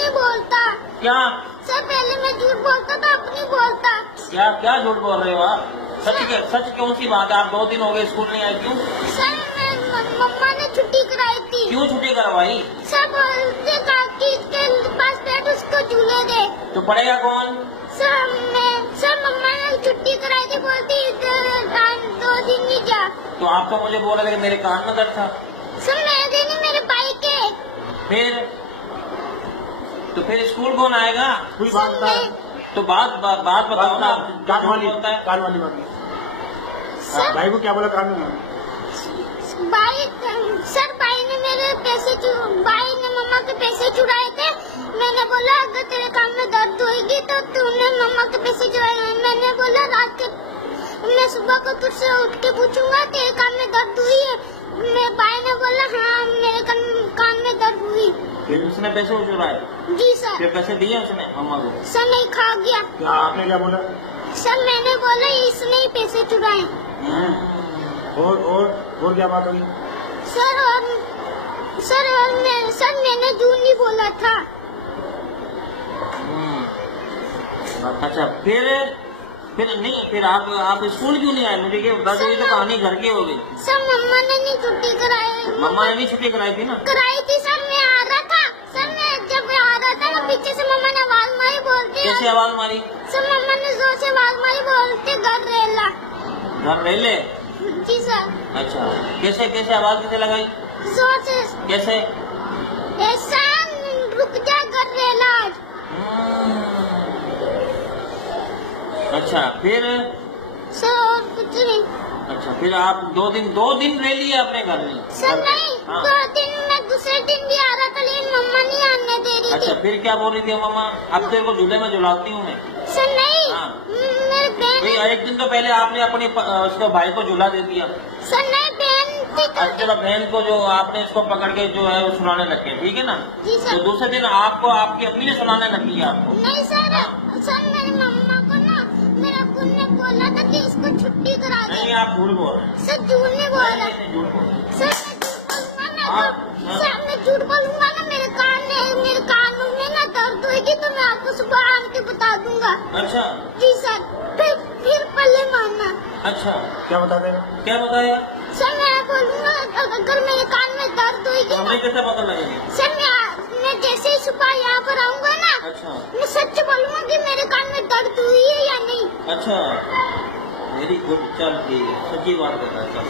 नहीं बोलता। क्या सर पहले मैं झूठ बोलता था, अब नहीं बोलता। क्या क्या झूठ बोल रहे हो आप? सच कौन सी बात है? आप 2 दिन हो गए स्कूल नहीं आए, क्यों? सर मम्मा ने छुट्टी कराई थी। क्यों छुट्टी करवाई? सर बोलते काकी के पास बैठ उसको झूले दे। तो पढ़ेगा कौन? सर मम्मा ने छुट्टी कराई थी, बोलती 2 दिन नहीं जा। तो आप तो मुझे बोल रहे थे कि मेरे कान में दर्द था। सर मेरे नहीं, मेरे भाई के। फिर स्कूल कौन आएगा? कोई बात बता। तो बात बताओ ना। कान वाली होता है कान वाली बात। सर भाई को क्या बोला कान में? भाई ने मेरे पैसे भाई ने मम्मा के पैसे चुराए थे। मैंने बोला अगर तेरे कान में दर्द होगी तो तूने मम्मा के पैसे चुराए। मैंने बोला रात के मैं सुबह को तुझसे उठ के पूछूंगा तेरे कान में दर्द हुई है। मेरे भाई ने बोला हाँ मेरे कान में दर्द हुई। फिर उसने पैसे चुराए? जी सर। फिर पैसे दिए उसने मम्मा को? सर नहीं, खा गया। क्या आपने क्या बोला? सर मैंने बोला इसने ही पैसे चुराए। और क्या बात हुई? सर मैंने झूठ नहीं बोला था। अच्छा फिर आप स्कूल क्यों नहीं आए? मुझे ये बता दो, ये तो कहानी घर की हो गई। सर मम्मा ने नहीं छुट्टी कराई। मम्मा ने नहीं छुट्टी कराई थी ना? कराई थी सर, मैं आ रहा था। सर मैं जब आ रहा था ना पीछे से मम्मा ने आवाज मारी, बोलते कैसे आवाज मारी? सर मम्मा ने जोर से आवाज मारी, बोलते घर रेला। घर रेले? जी सर। अच्छा, कैसे आवाज कैसे लगाई? जोर से। कैसे? ऐसा रुक जा घर रेला आज। अच्छा फिर? सर और कुछ नहीं। अच्छा फिर आप 2 दिन रह लिए अपने घर में? सर नहीं, हाँ। 2 दिन मैं दूसरे दिन भी आ रहा था लेकिन मम्मा नहीं आने दे रही अच्छा थी। फिर क्या बोल रही थी मम्मा? अब तेरे को झूले में झुलाती हूँ मैं। सर नहीं, हाँ। मेरी बहन। एक दिन तो पहले आपने अपने उसको भाई को झूला दे दिया। सर नहीं, बहन थी तो। अच्छा बहन को जो आपने इसको पकड़ के जो है वो सुनाने लगे, ठीक है ना? जी सर। तो दूसरे दिन आपको आपकी अम्मी ने सुनाने लगी है आपको? नहीं सर मेरी मम्मा को ना मेरे अब्बू ने बोला था कि इसको छुट्टी करा दे। नहीं, आप झूठ बोल रहे हैं। सर झूठ नहीं बोल रहा। नहीं, झूठ बोल रहे हैं। सर मैं झूठ बोलूंगा ना मेरे कान में ना दर्द होगी तो मैं आपको सुबह आन के बता दूंगा। अच्छा जी सर। फिर पल्ले मारना। अच्छा, क्या बता दे? क्या बताया? सर मैं बोलूंगा अगर मेरे कान में दर्द होगी तो हमें कैसे पता लगेगा? सर मैं जैसे ही सुबह यहाँ पर आऊंगा ना अच्छा मैं सच बोलूंगा कि मेरे कान में दर्द हुई है या नहीं। अच्छा, वेरी गुड, चल ठीक है, सच्ची बात बता। चल।